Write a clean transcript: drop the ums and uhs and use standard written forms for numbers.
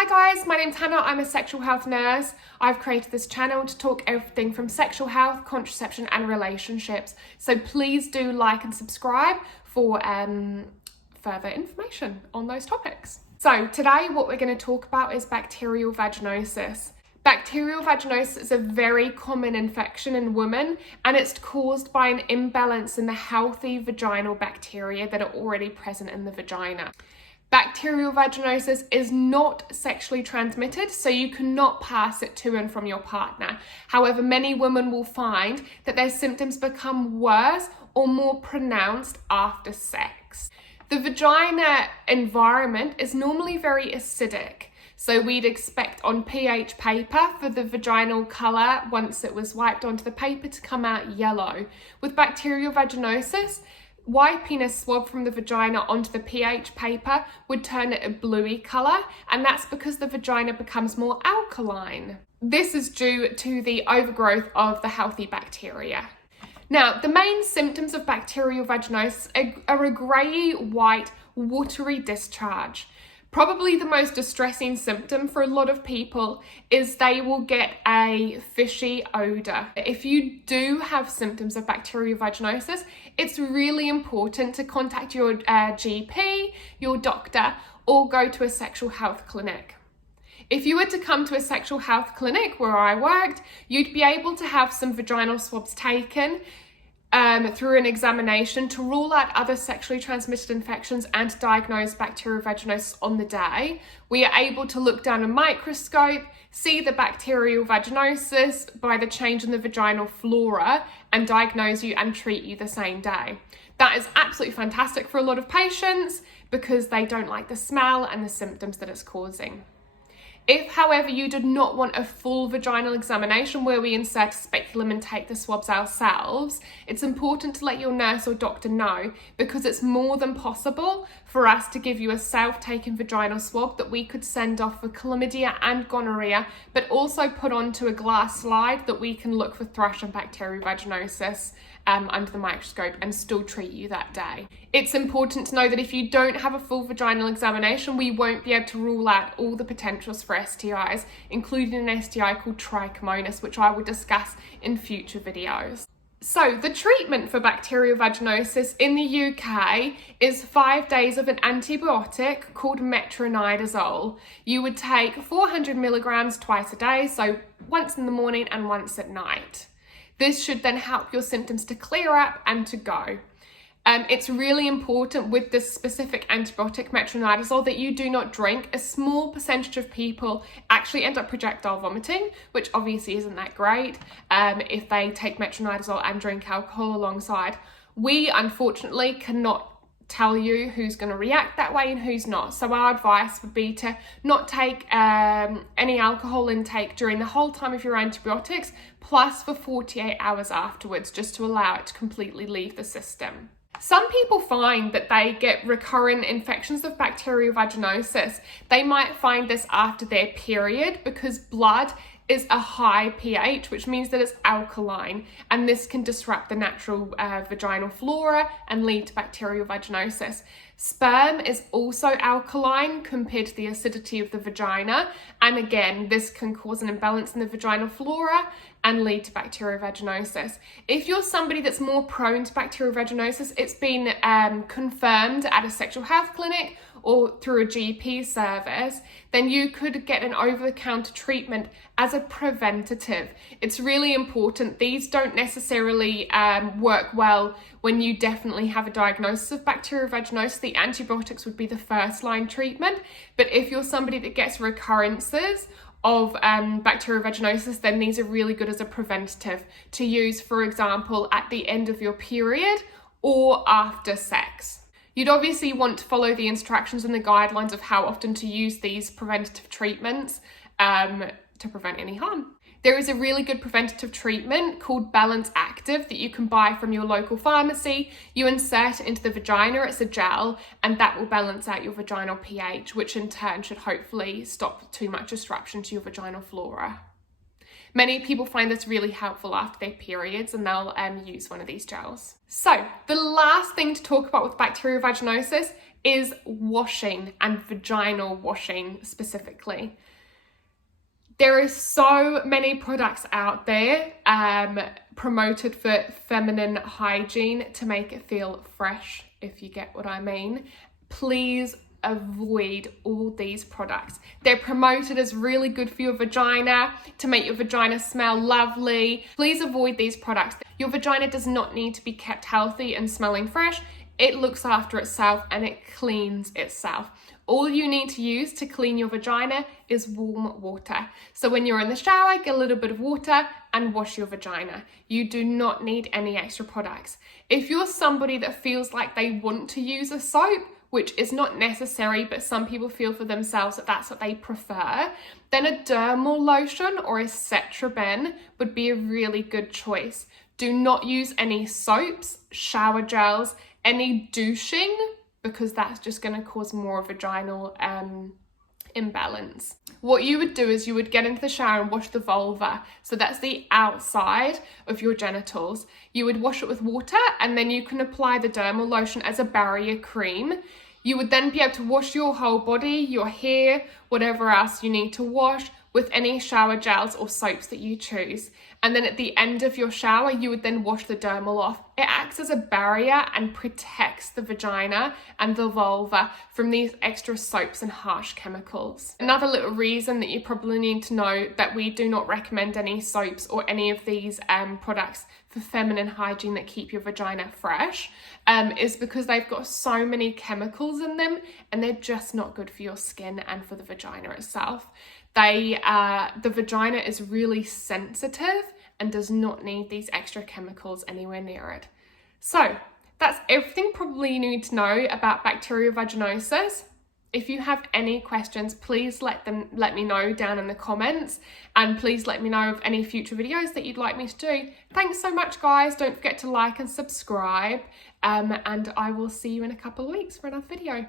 Hi guys, my name's Hannah, I'm a sexual health nurse. I've created this channel to talk everything from sexual health, contraception and relationships. So please do like and subscribe for further information on those topics. So today what we're going to talk about is bacterial vaginosis. Bacterial vaginosis is a very common infection in women, and it's caused by an imbalance in the healthy vaginal bacteria that are already present in the vagina. Bacterial vaginosis is not sexually transmitted, so you cannot pass it to and from your partner. However, many women will find that their symptoms become worse or more pronounced after sex. The vagina environment is normally very acidic. So we'd expect on pH paper for the vaginal colour, once it was wiped onto the paper, to come out yellow. With bacterial vaginosis, wiping a swab from the vagina onto the pH paper would turn it a bluey colour, and that's because the vagina becomes more alkaline. This is due to the overgrowth of the healthy bacteria. Now, the main symptoms of bacterial vaginosis are a grey, white, watery discharge. Probably the most distressing symptom for a lot of people is they will get a fishy odour. If you do have symptoms of bacterial vaginosis, it's really important to contact your GP, your doctor, or go to a sexual health clinic. If you were to come to a sexual health clinic where I worked, you'd be able to have some vaginal swabs taken through an examination to rule out other sexually transmitted infections and to diagnose bacterial vaginosis on the day. We are able to look down a microscope, see the bacterial vaginosis by the change in the vaginal flora, and diagnose you and treat you the same day. That is absolutely fantastic for a lot of patients because they don't like the smell and the symptoms that it's causing. If, however, you did not want a full vaginal examination where we insert a speculum and take the swabs ourselves, it's important to let your nurse or doctor know, because it's more than possible for us to give you a self-taken vaginal swab that we could send off for chlamydia and gonorrhea, but also put onto a glass slide that we can look for thrush and bacterial vaginosis under the microscope and still treat you that day. It's important to know that if you don't have a full vaginal examination, we won't be able to rule out all the potentials for STIs, including an STI called trichomonas, which I will discuss in future videos. So the treatment for bacterial vaginosis in the UK is 5 days of an antibiotic called metronidazole. You would take 400 milligrams twice a day, so once in the morning and once at night. This should then help your symptoms to clear up and to go. It's really important with this specific antibiotic, metronidazole, that you do not drink. A small percentage of people actually end up projectile vomiting, which obviously isn't that great if they take metronidazole and drink alcohol alongside. We unfortunately cannot tell you who's going to react that way and who's not. So our advice would be to not take any alcohol intake during the whole time of your antibiotics, plus for 48 hours afterwards, just to allow it to completely leave the system. Some people find that they get recurrent infections of bacterial vaginosis. They might find this after their period because blood is a high pH, which means that it's alkaline, and this can disrupt the natural vaginal flora and lead to bacterial vaginosis. Sperm is also alkaline compared to the acidity of the vagina, and again, this can cause an imbalance in the vaginal flora and lead to bacterial vaginosis. If you're somebody that's more prone to bacterial vaginosis, it's been confirmed at a sexual health clinic or through a GP service, then you could get an over-the-counter treatment as a preventative. It's really important. These don't necessarily work well when you definitely have a diagnosis of bacterial vaginosis. The antibiotics would be the first line treatment, but if you're somebody that gets recurrences of bacterial vaginosis, then these are really good as a preventative to use, for example, at the end of your period or after sex. You'd obviously want to follow the instructions and the guidelines of how often to use these preventative treatments to prevent any harm. There is a really good preventative treatment called Balance Active that you can buy from your local pharmacy. You insert it into the vagina, it's a gel, and that will balance out your vaginal pH, which in turn should hopefully stop too much disruption to your vaginal flora. Many people find this really helpful after their periods, and they'll use one of these gels. So the last thing to talk about with bacterial vaginosis is washing, and vaginal washing specifically. There is so many products out there promoted for feminine hygiene to make it feel fresh, if you get what I mean. Please avoid all these products. They're promoted as really good for your vagina, to make your vagina smell lovely. Please avoid these products. Your vagina does not need to be kept healthy and smelling fresh. It looks after itself and it cleans itself. All you need to use to clean your vagina is warm water. So when you're in the shower, get a little bit of water and wash your vagina. You do not need any extra products. If you're somebody that feels like they want to use a soap, which is not necessary, but some people feel for themselves that that's what they prefer, then a dermal lotion or a Cetraben would be a really good choice. Do not use any soaps, shower gels, any douching, because that's just going to cause more vaginal imbalance. What you would do is you would get into the shower and wash the vulva. So that's the outside of your genitals. You would wash it with water, and then you can apply the dermal lotion as a barrier cream. You would then be able to wash your whole body, your hair, whatever else you need to wash, with any shower gels or soaps that you choose. And then at the end of your shower, you would then wash the dermal off. It acts as a barrier and protects the vagina and the vulva from these extra soaps and harsh chemicals. Another little reason that you probably need to know that we do not recommend any soaps or any of these products for feminine hygiene that keep your vagina fresh is because they've got so many chemicals in them, and they're just not good for your skin and for the vagina itself. The vagina is really sensitive and does not need these extra chemicals anywhere near it. So that's everything probably you need to know about bacterial vaginosis. If you have any questions, please let me know down in the comments, and please let me know of any future videos that you'd like me to do. Thanks so much, guys. Don't forget to like and subscribe, and I will see you in a couple of weeks for another video.